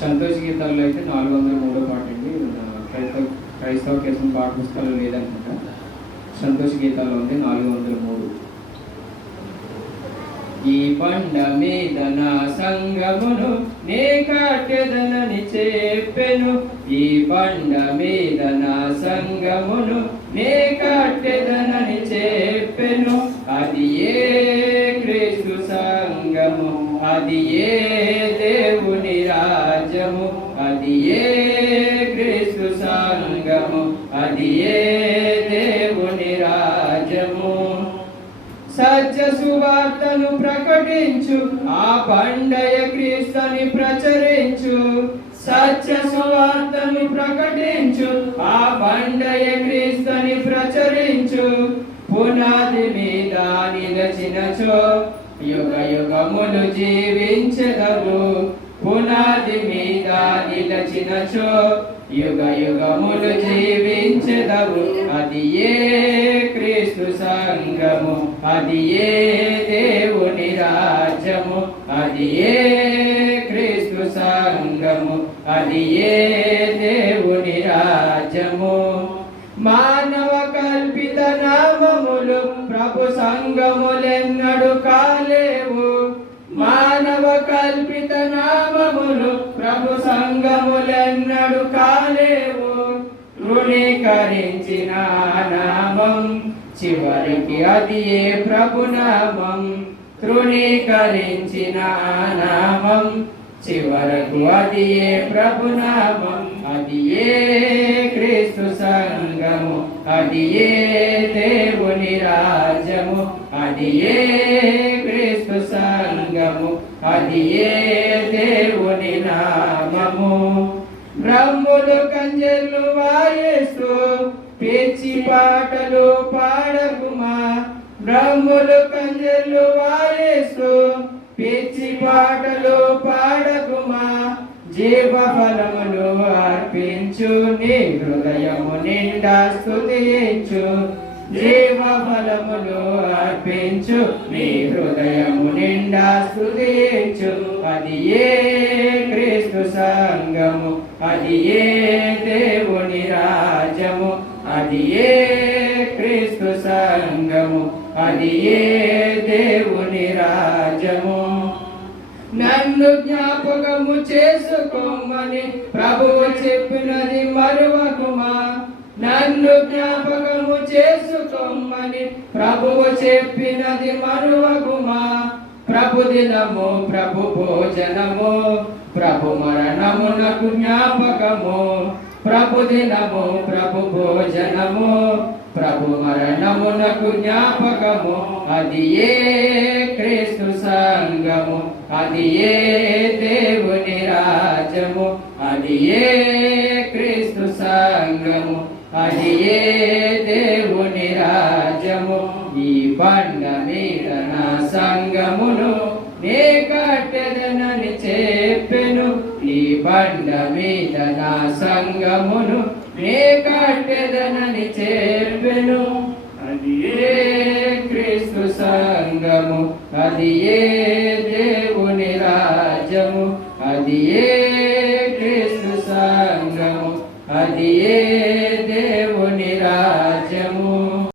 సంతోష్ గీతాల్లో అయితే నాలుగు వందల మూడో పాట అండి క్రైస్తవ క్రైస్తవ కేసం పాఠ పుస్తకాలు లేదనుకుంటా. సంతోష్ గీతాల్లో ఉంది నాలుగు వందల మూడు. ఈ పండ మీద నా సంగమును నే కట్టెదనని చెప్పెను. ఈ పండ మీద నా సంగమును నే కట్టెదనని చెప్పెను. అది ఏ క్రీస్తు సంగము? అది ఏ దేవుని రా ఏ క్రీస్తు సంగము అది ఏ దేవుని రాజ్యము. సత్య సువార్తను ప్రకటించు ఆ పండయ క్రీస్తుని ప్రచరించు. సత్య సువార్తను ప్రకటించు ఆ పండయ క్రీస్తుని ప్రచరించు. పునాది మీద నిలచినచో యుగ యుగములు జీవించెదవు పునాది మీద నిలచినచో యుగ యుగములు జీవించదవు. అది ఏ క్రీస్తు సంగము అది ఏ దేవుని రాజ్యము? అది ఏ క్రీస్తు సంగము అది ఏ దేవుని రాజ్యము? మానవ కల్పిత నామములు ప్రభు సంగములెన్న సంగములెన్నడు కాలేవు. తృణీకరించిన నామం. చివరికి అది ఏ ప్రభునామం తృణీకరించిన నామం. చివరకు అది ఏ ప్రభునామం అది ఏ క్రీస్తు సంగము అది ఏ దేవుని రాజ్యము? అది ఏ క్రీస్తు సంగము అది ఏ బ్రహ్ములు కంజర్లు వాయేస్తూ పేచి పాటలు పాడకుమా? బ్రహ్ములు కంజర్లు వాయేస్తూ పేచి పాటలు పాడకుమా? జీవ ఫలములు అర్పించు నీ హృదయము నిండా స్థుతించు జీవ ఫలములు అర్పించు నీ హృదయము నిండా స్థుతించు అది ఏ అది ఏ దేవుని రాజ్యము? అది ఏ క్రీస్తు సంగము అది ఏ దేవుని రాజ్యము? నన్ను జ్ఞాపకము చేసుకోమని ప్రభువు చెప్పినది మరువకుమా? నన్ను జ్ఞాపకము చేసుకోమని ప్రభువు చెప్పినది మరువకుమా? ప్రభు దినము ప్రభు భోజనము ప్రభు మరణమునకు జ్ఞాపకము ప్రభు దినము ప్రభు భోజనము ప్రభు మరణమునకు జ్ఞాపకము అది ఏ క్రీస్తు సంగము అది ఏ దేవుని రాజ్యము అది ఏ క్రీస్తు సంగము అది ఏ దేవుని రాజ్యము ఈ బండ మీద నా సంగమును నే కట్టెదనని చెప్పెను ఈ బండ మీద నా సంగమును నే కట్టెదనని చెప్పెను. అది ఏ క్రీస్తు సంగము అది ఏ దేవుని రాజ్యము అది ఏ క్రీస్తు సంగము అది ఏ దేవుని రాజ్యము